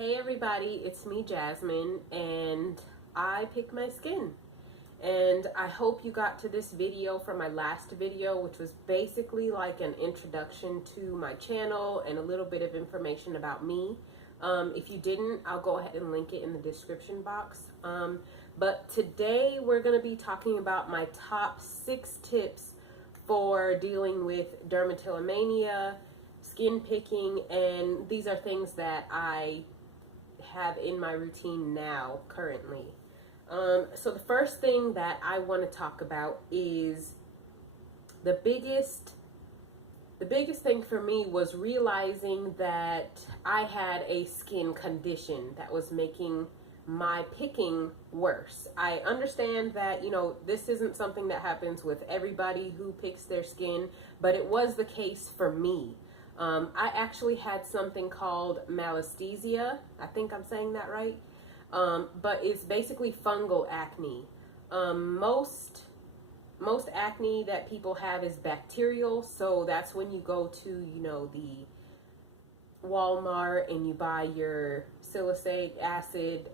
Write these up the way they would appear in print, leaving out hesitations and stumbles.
Hey everybody, it's me Jasmine, and I pick my skin. And I hope you got to this video from my last video, which was basically like an introduction to my channel and a little bit of information about me. If you didn't, I'll go ahead and link it in the description box. But today we're going to be talking about my top 6 tips for dealing with dermatillomania, skin picking, and these are things that I have in my routine now currently. So the first thing that I want to talk about is the biggest thing for me was realizing that I had a skin condition that was making my picking worse. I understand that, this isn't something that happens with everybody who picks their skin, but it was the case for me. I actually had something called malaesthesia. I think I'm saying that right. But it's basically fungal acne. Most acne that people have is bacterial. So that's when you go to, the Walmart and you buy your salicylic acid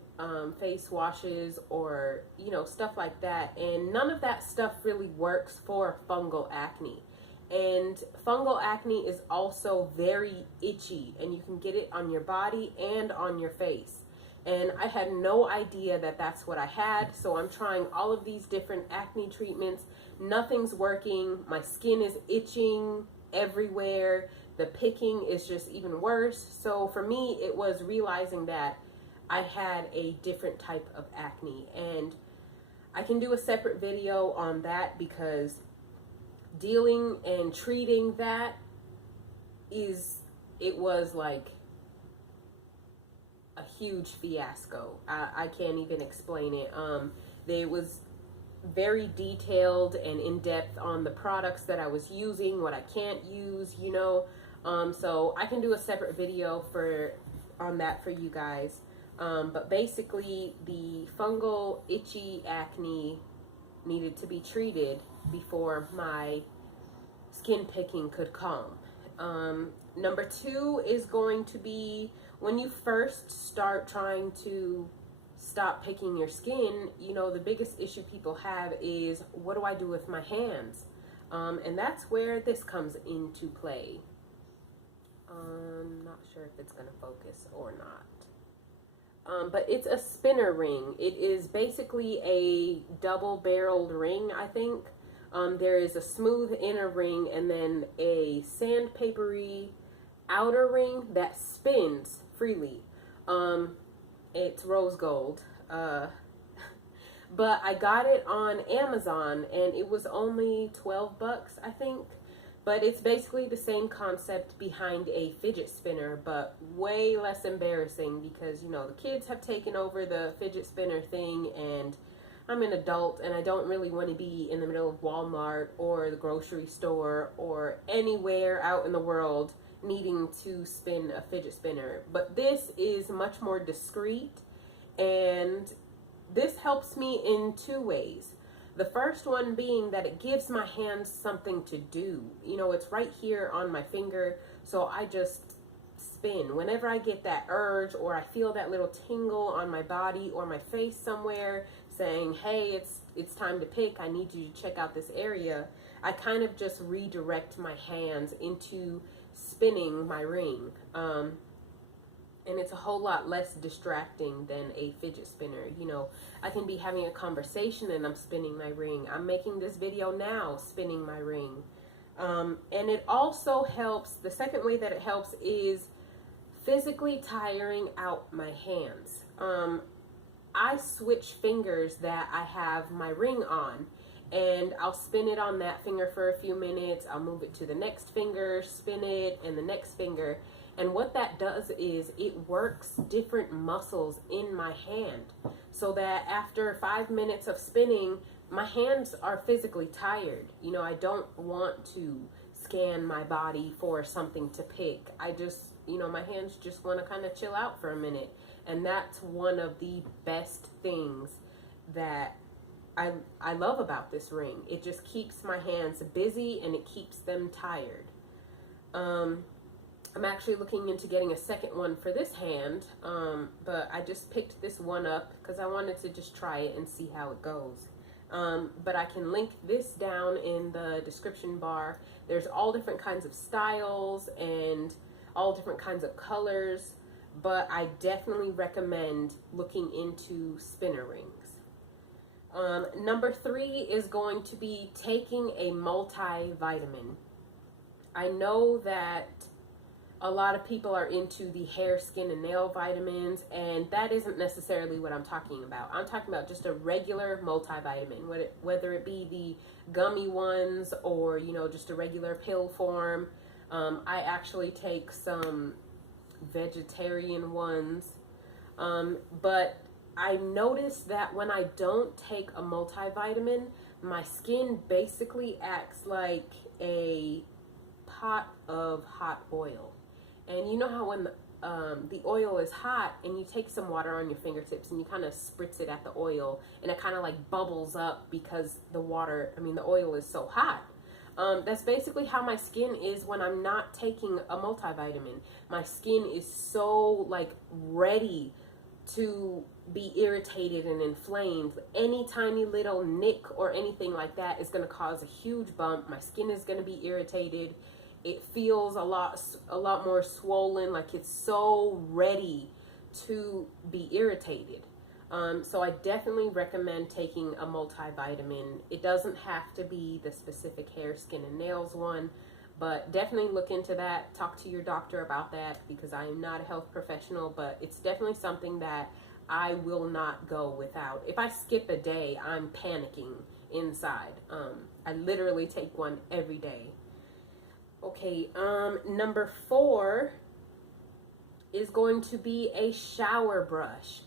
face washes or, stuff like that. And none of that stuff really works for fungal acne. And fungal acne is also very itchy, and you can get it on your body and on your face. And I had no idea that that's what I had, so I'm trying all of these different acne treatments. Nothing's working. My skin is itching everywhere. The picking is just even worse. So for me, it was realizing that I had a different type of acne, and I can do a separate video on that because dealing and treating that it was like a huge fiasco. I can't even explain it. It was very detailed and in-depth on the products that I was using, what I can't use, so I can do a separate video on that for you guys. But basically the fungal itchy acne needed to be treated before my skin picking could calm. Number 2 is going to be when you first start trying to stop picking your skin, the biggest issue people have is, what do I do with my hands? And that's where this comes into play. I'm not sure if it's going to focus or not. But it's a spinner ring. It is basically a double-barreled ring, I think. There is a smooth inner ring and then a sandpapery outer ring that spins freely. It's rose gold. But I got it on Amazon and it was only 12 bucks, I think. But it's basically the same concept behind a fidget spinner, but way less embarrassing because, the kids have taken over the fidget spinner thing, and I'm an adult and I don't really want to be in the middle of Walmart or the grocery store or anywhere out in the world needing to spin a fidget spinner. But this is much more discreet, and this helps me in 2 ways. The first one being that it gives my hands something to do. It's right here on my finger, so I just spin. Whenever I get that urge or I feel that little tingle on my body or my face somewhere saying, hey, it's time to pick, I need you to check out this area, I kind of just redirect my hands into spinning my ring. And it's a whole lot less distracting than a fidget spinner. I can be having a conversation and I'm spinning my ring. I'm making this video now spinning my ring. And it also helps, the second way that it helps is physically tiring out my hands. I switch fingers that I have my ring on, and I'll spin it on that finger for a few minutes. I'll move it to the next finger, spin it, and the next finger. And what that does is it works different muscles in my hand so that after 5 minutes of spinning, my hands are physically tired. I don't want to scan my body for something to pick. I just, my hands just want to kind of chill out for a minute. And that's one of the best things that I love about this ring. It just keeps my hands busy and it keeps them tired. I'm actually looking into getting a second one for this hand, but I just picked this one up because I wanted to just try it and see how it goes. But I can link this down in the description bar. There's all different kinds of styles and all different kinds of colors, but I definitely recommend looking into spinner rings. Number 3 is going to be taking a multivitamin. I know that a lot of people are into the hair, skin, and nail vitamins, and that isn't necessarily what I'm talking about. I'm talking about just a regular multivitamin, whether it be the gummy ones or, you know, just a regular pill form. I actually take some vegetarian ones, but I noticed that when I don't take a multivitamin, my skin basically acts like a pot of hot oil. And you know how when the oil is hot and you take some water on your fingertips and you kind of spritz it at the oil and it kind of like bubbles up because the oil is so hot. That's basically how my skin is when I'm not taking a multivitamin. My skin is so like ready to be irritated and inflamed. Any tiny little nick or anything like that is going to cause a huge bump. My skin is going to be irritated. It feels a lot more swollen, like it's so ready to be irritated. So I definitely recommend taking a multivitamin. It doesn't have to be the specific hair, skin, and nails one, but definitely look into that. Talk to your doctor about that, because I am not a health professional, but it's definitely something that I will not go without. If I skip a day, I'm panicking inside. I literally take one every day. Okay, number 4 is going to be a shower brush.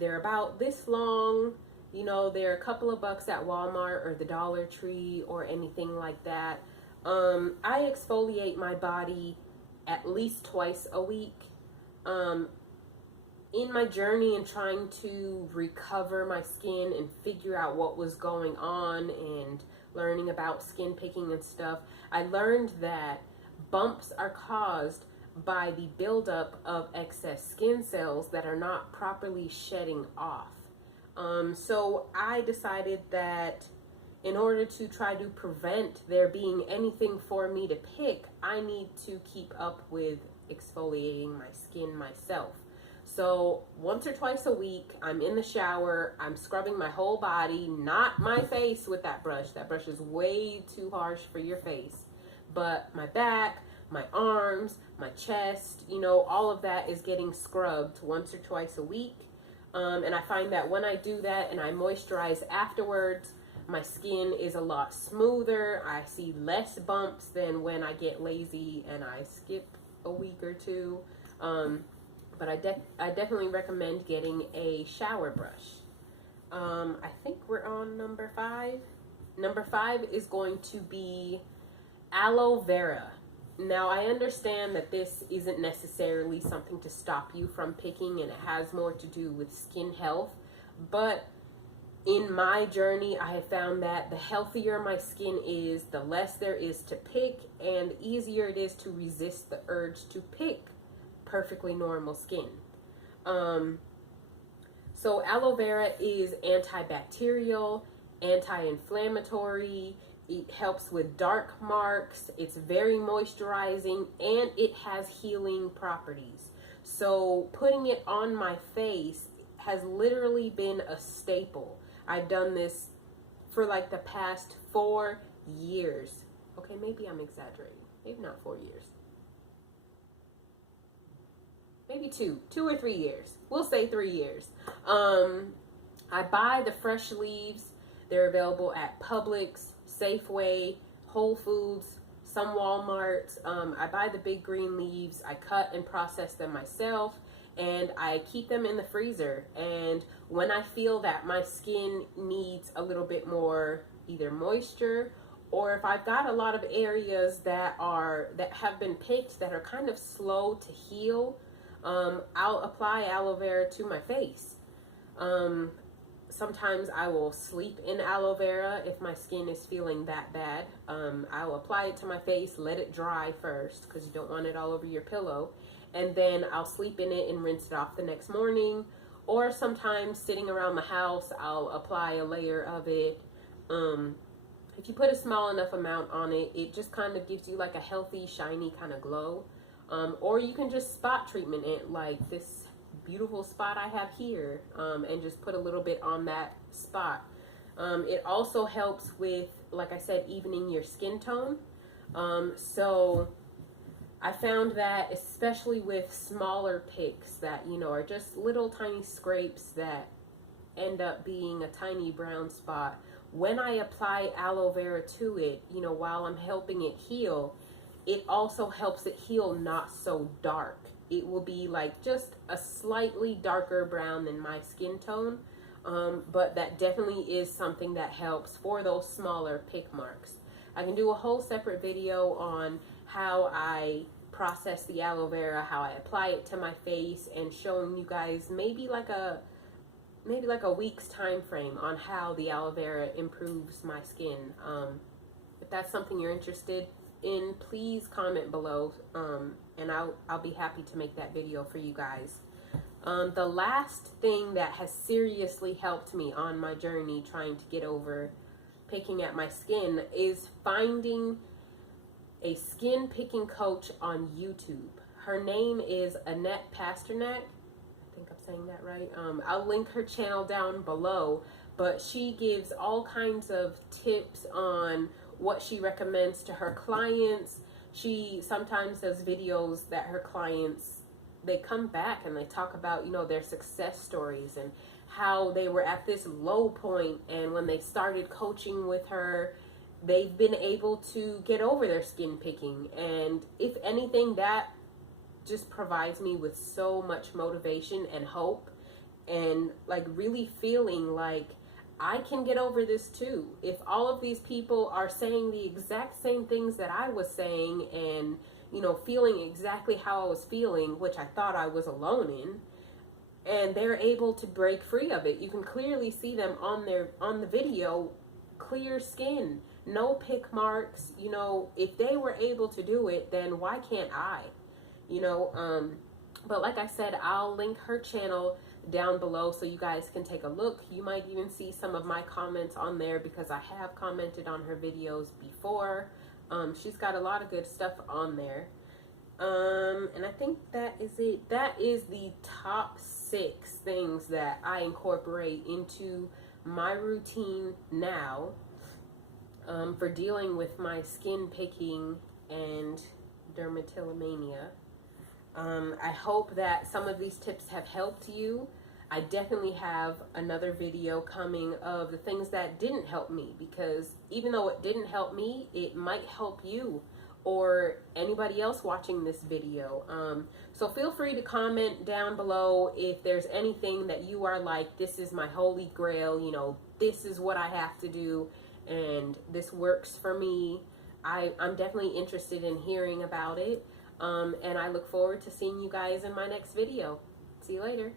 They're about this long. You know, they're a couple of bucks at Walmart or the Dollar Tree or anything like that. I exfoliate my body at least twice a week. In my journey and trying to recover my skin and figure out what was going on and learning about skin picking and stuff, I learned that bumps are caused by the buildup of excess skin cells that are not properly shedding off. So I decided that in order to try to prevent there being anything for me to pick, I need to keep up with exfoliating my skin myself. So once or twice a week, I'm in the shower, I'm scrubbing my whole body, not my face with that brush. That brush is way too harsh for your face. But my back, my arms, my chest, you know, all of that is getting scrubbed once or twice a week. And I find that when I do that and I moisturize afterwards, my skin is a lot smoother. I see less bumps than when I get lazy and I skip a week or two. But I definitely recommend getting a shower brush. I think we're on number 5. Number 5 is going to be aloe vera. Now, I understand that this isn't necessarily something to stop you from picking, and it has more to do with skin health. But in my journey, I have found that the healthier my skin is, the less there is to pick, and the easier it is to resist the urge to pick perfectly normal skin. So aloe vera is antibacterial, anti-inflammatory. It helps with dark marks. It's very moisturizing, and it has healing properties. So putting it on my face has literally been a staple. I've done this for like the past 4 years. Okay, maybe I'm exaggerating. Maybe not 4 years. Maybe 2 or 3 years. We'll say 3 years. I buy the fresh leaves. They're available at Publix, Safeway, Whole Foods, some Walmarts. I buy the big green leaves. I cut and process them myself, and I keep them in the freezer. And when I feel that my skin needs a little bit more either moisture, or if I've got a lot of areas that have been picked that are kind of slow to heal, I'll apply aloe vera to my face. sometimes I will sleep in aloe vera if my skin is feeling that bad. I'll apply it to my face, let it dry first because you don't want it all over your pillow. And then I'll sleep in it and rinse it off the next morning. Or sometimes sitting around the house, I'll apply a layer of it. If you put a small enough amount on it, it just kind of gives you like a healthy, shiny kind of glow. Or you can just spot treatment it like this beautiful spot I have here, and just put a little bit on that spot. It also helps with, like I said, evening your skin tone. So I found that especially with smaller picks that, you know, are just little tiny scrapes that end up being a tiny brown spot, when I apply aloe vera to it, you know, while I'm helping it heal, it also helps it heal not so dark. It will be like just a slightly darker brown than my skin tone. But that definitely is something that helps for those smaller pick marks. I can do a whole separate video on how I process the aloe vera, how I apply it to my face, and showing you guys maybe like a week's time frame on how the aloe vera improves my skin. If that's something you're interested in, please comment below, and I'll be happy to make that video for you guys. The last thing that has seriously helped me on my journey trying to get over picking at my skin is finding a skin picking coach on YouTube. Her name is Annette Pasternak. I think I'm saying that right. I'll link her channel down below, but she gives all kinds of tips on what she recommends to her clients. She sometimes does videos that her clients, they come back and they talk about, you know, their success stories and how they were at this low point, and when they started coaching with her, they've been able to get over their skin picking. And if anything, that just provides me with so much motivation and hope, and like really feeling like I can get over this too. If all of these people are saying the exact same things that I was saying, and, you know, feeling exactly how I was feeling, which I thought I was alone in, and they're able to break free of it. You can clearly see them on the video, clear skin, no pick marks. You know, if they were able to do it, then why can't I? You know, but like I said, I'll link her channel down below so you guys can take a look. You might even see some of my comments on there because I have commented on her videos before. She's got a lot of good stuff on there. And I think that is it. That is the top 6 things that I incorporate into my routine now, for dealing with my skin picking and dermatillomania. I hope that some of these tips have helped you. I definitely have another video coming of the things that didn't help me, because even though it didn't help me, it might help you or anybody else watching this video. So feel free to comment down below if there's anything that you are like, this is my holy grail, you know, this is what I have to do and this works for me. I'm definitely interested in hearing about it. And I look forward to seeing you guys in my next video. See you later.